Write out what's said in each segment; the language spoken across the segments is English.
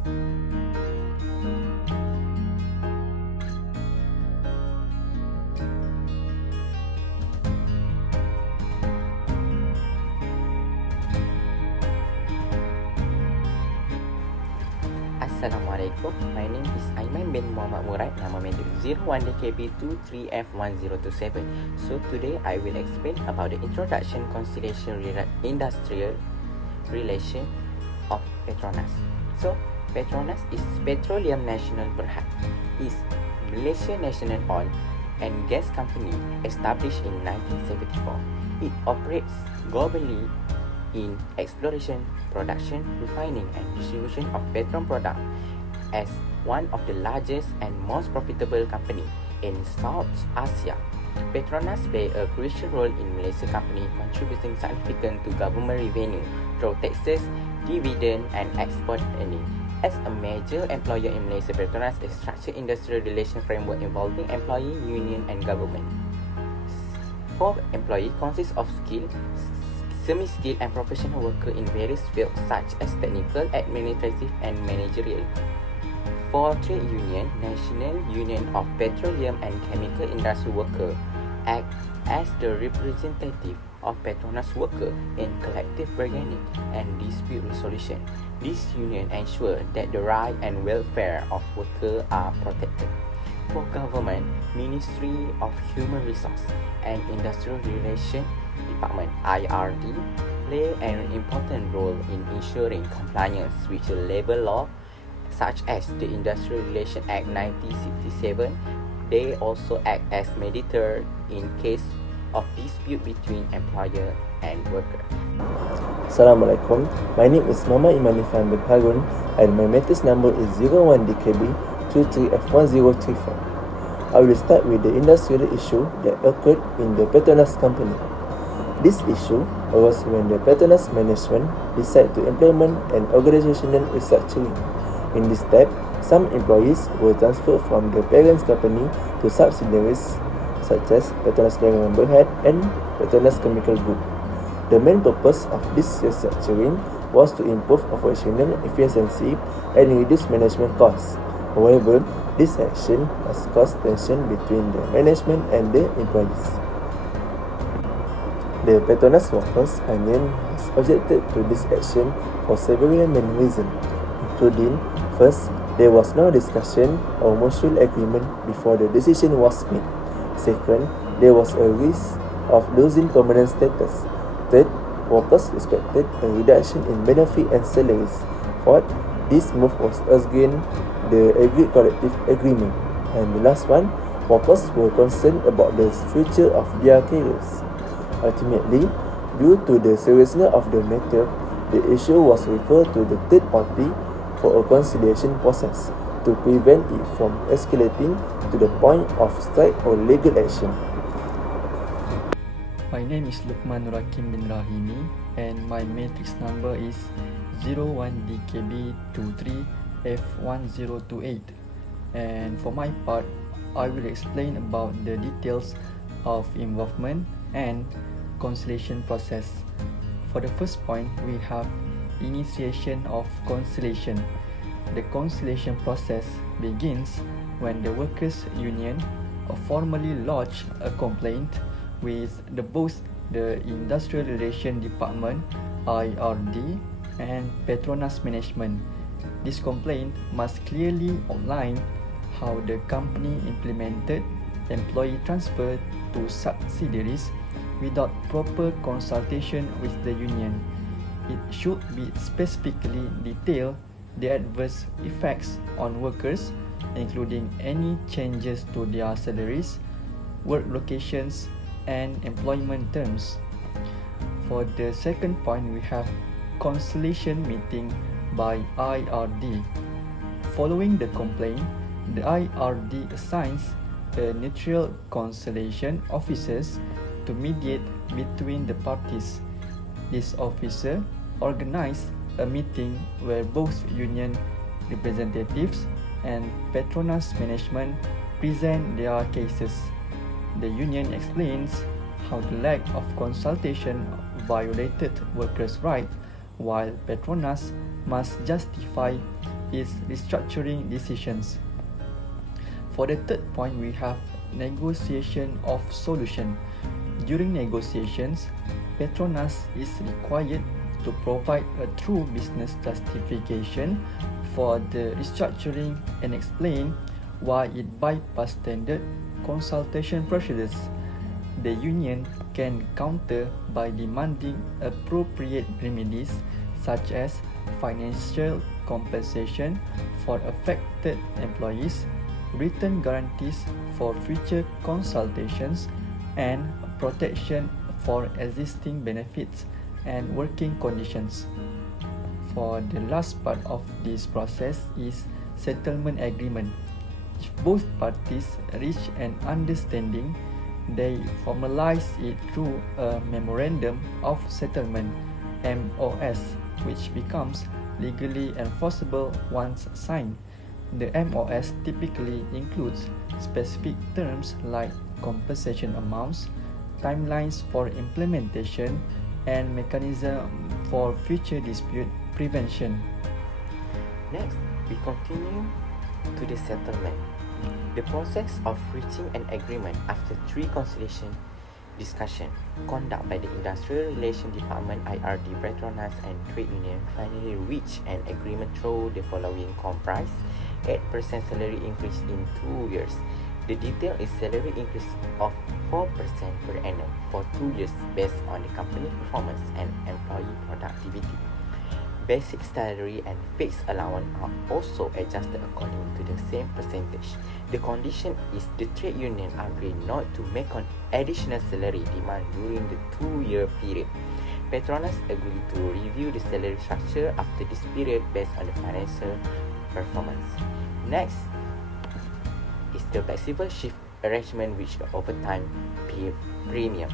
Assalamualaikum, my name is Aiman bin Muhammad Murad, nama medik 01 DKB4 So today I will explain about the introduction conciliation industrial relation of Petronas. So Petronas is Petroleum Nasional Berhad, is Malaysia National Oil and Gas Company established in 1974. It operates globally in exploration, production, refining and distribution of petroleum products as one of the largest and most profitable company in South Asia. Petronas play a crucial role in Malaysia company, contributing significant to government revenue through taxes, dividend and export earning. As a major employer in Malaysia, Petronas is structured industrial relation framework involving employee, union and government. For employee consists of skilled, semi-skilled and professional worker in various fields such as technical, administrative and managerial. For trade union, National Union of Petroleum and Chemical Industry Worker act as the representative of Petronas worker in collective bargaining and dispute resolution. This union ensure that the right and welfare of workers are protected. For government, Ministry of Human Resource and Industrial Relations Department (IRD) play an important role in ensuring compliance with the labor law, such as the Industrial Relations Act 1967. They also act as mediator in case of dispute between employer and worker. Assalamualaikum. My name is Mama Imanifan bin Harun and my matrix number is 01 DKB23F1034. I will start with the industrial issue that occurred in the Petronas company. This issue arose when the Petronas management decided to implement an organizational restructuring. In this step, some employees were transferred from the parent company to subsidiaries such as Petronas Nasional Berhad and Petronas Chemical Group. The main purpose of this restructuring was to improve operational efficiency and reduce management costs. However, this action has caused tension between the management and the employees. The Petronas workers union has objected to this action for several main reasons, including first, there was no discussion or mutual agreement before the decision was made. Second, there was a risk of losing permanent status. Third, workers expected a reduction in benefit and salaries. Fourth, this move was against the agreed collective agreement. And the last one, workers were concerned about the future of their careers. Ultimately, due to the seriousness of the matter, the issue was referred to the third party for a conciliation process to prevent it from escalating to the point of strike or legal action. My name is Luqman Nurakim bin Rahimi and my matrix number is 01DKB23F1028. And for my part, I will explain about the details of involvement and conciliation process. For the first point, we have initiation of conciliation. The conciliation process begins when the workers' union formally lodge a complaint with both the Industrial Relations Department (IRD) and Petronas management. This complaint must clearly outline how the company implemented employee transfer to subsidiaries without proper consultation with the union. It should be specifically detail the adverse effects on workers, including any changes to their salaries, work locations, and employment terms. For the second point, we have conciliation meeting by IRD. Following the complaint, the IRD assigns a neutral conciliation officers to mediate between the parties. This officer organized a meeting where both union representatives and Petronas management present their cases. The union explains how the lack of consultation violated workers' rights, while Petronas must justify is restructuring decisions. For the third point, we have negotiation of solution. During negotiations, PETRONAS is required to provide a true business justification for the restructuring and explain why it bypassed standard consultation procedures. The union can counter by demanding appropriate remedies such as financial compensation for affected employees, written guarantees for future consultations, and protection for existing benefits and working conditions. For the last part of this process is settlement agreement. If both parties reach an understanding, they formalize it through a Memorandum of Settlement (MOS), which becomes legally enforceable once signed. The MOS typically includes specific terms like compensation amounts, timelines for implementation, and mechanism for future dispute prevention. Next, we continue to the settlement. The process of reaching an agreement after 3 conciliation discussion conducted by the Industrial Relations Department IRD PETRONAS and trade union finally reached an agreement through the following comprise 8% salary increase in 2 years. The detail is salary increase of 4% per annum for 2 years based on the company performance and employee productivity. Basic salary and fixed allowance are also adjusted according to the same percentage. The condition is the trade union agree not to make an additional salary demand during the 2-year period. PETRONAS agreed to review the salary structure after this period based on the financial performance. Next is the flexible shift arrangement with the overtime premium.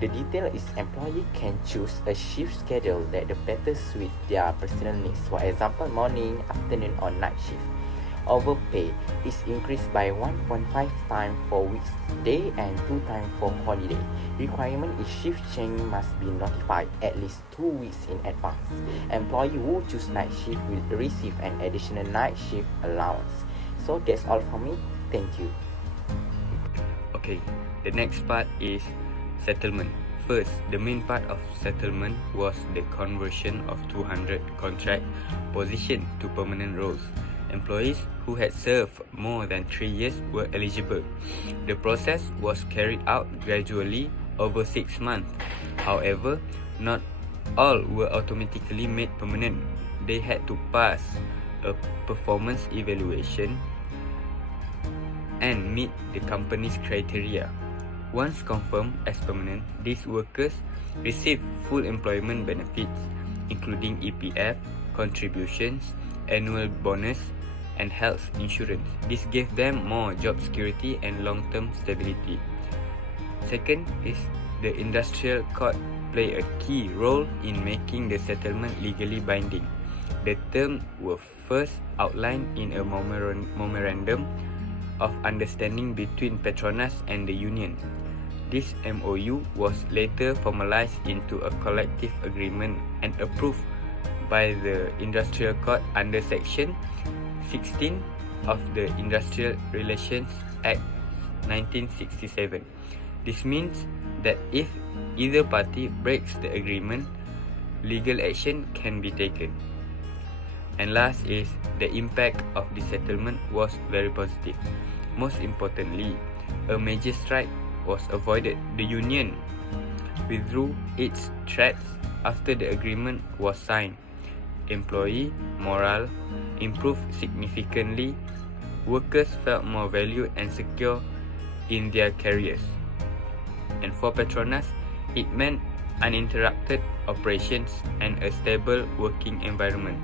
The detail is employee can choose a shift schedule that better suits their personal needs. For example, morning, afternoon, or night shift. Overpay is increased by 1.5 times for weekday and 2 times for holiday. Requirement is shift change must be notified at least 2 weeks in advance. Employee who choose night shift will receive an additional night shift allowance. So that's all from me. Thank you. Okay, the next part is settlement. First, the main part of settlement was the conversion of 200 contract positions to permanent roles. Employees who had served more than 3 years were eligible. The process was carried out gradually over 6 months. However, not all were automatically made permanent. They had to pass a performance evaluation and meet the company's criteria. Once confirmed as permanent, these workers receive full employment benefits, including EPF, contributions, annual bonus, and health insurance. This gave them more job security and long-term stability. Second is the industrial court play a key role in making the settlement legally binding. The terms were first outlined in a memorandum of understanding between PETRONAS and the union. This MOU was later formalized into a collective agreement and approved by the Industrial Court under Section 16 of the Industrial Relations Act 1967. This means that if either party breaks the agreement, legal action can be taken. And last is the impact of the settlement was very positive. Most importantly, a major strike was avoided. The union withdrew its threats after the agreement was signed. Employee morale improved significantly. Workers felt more valued and secure in their careers. And for PETRONAS, it meant uninterrupted operations and a stable working environment.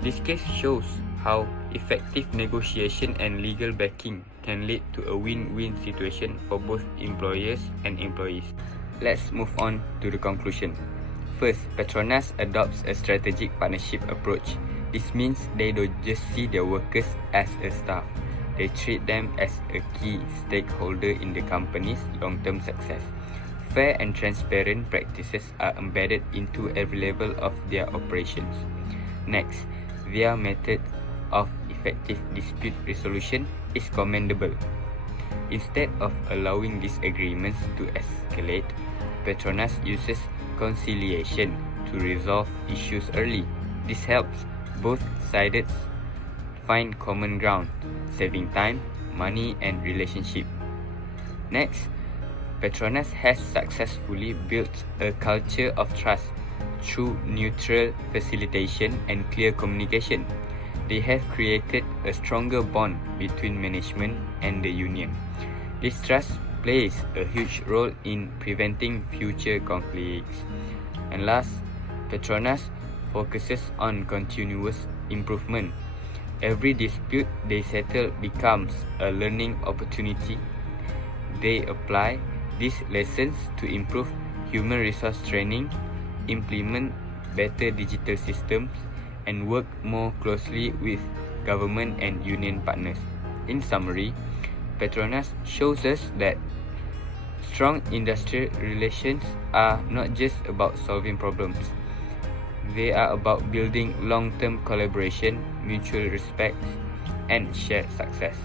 This case shows how effective negotiation and legal backing can lead to a win-win situation for both employers and employees. Let's move on to the conclusion. First, PETRONAS adopts a strategic partnership approach. This means they don't just see their workers as a staff. They treat them as a key stakeholder in the company's long-term success. Fair and transparent practices are embedded into every level of their operations. Next, their method of effective dispute resolution is commendable. Instead of allowing disagreements to escalate, Petronas uses conciliation to resolve issues early. This helps both sides find common ground, saving time, money, and relationship. Next, Petronas has successfully built a culture of trust through neutral facilitation and clear communication. They have created a stronger bond between management and the union. This trust plays a huge role in preventing future conflicts. And last, Petronas focuses on continuous improvement. Every dispute they settle becomes a learning opportunity. They apply these lessons to improve human resource training, implement better digital systems, and work more closely with government and union partners. In summary, Petronas shows us that strong industrial relations are not just about solving problems. They are about building long-term collaboration, mutual respect, and shared success.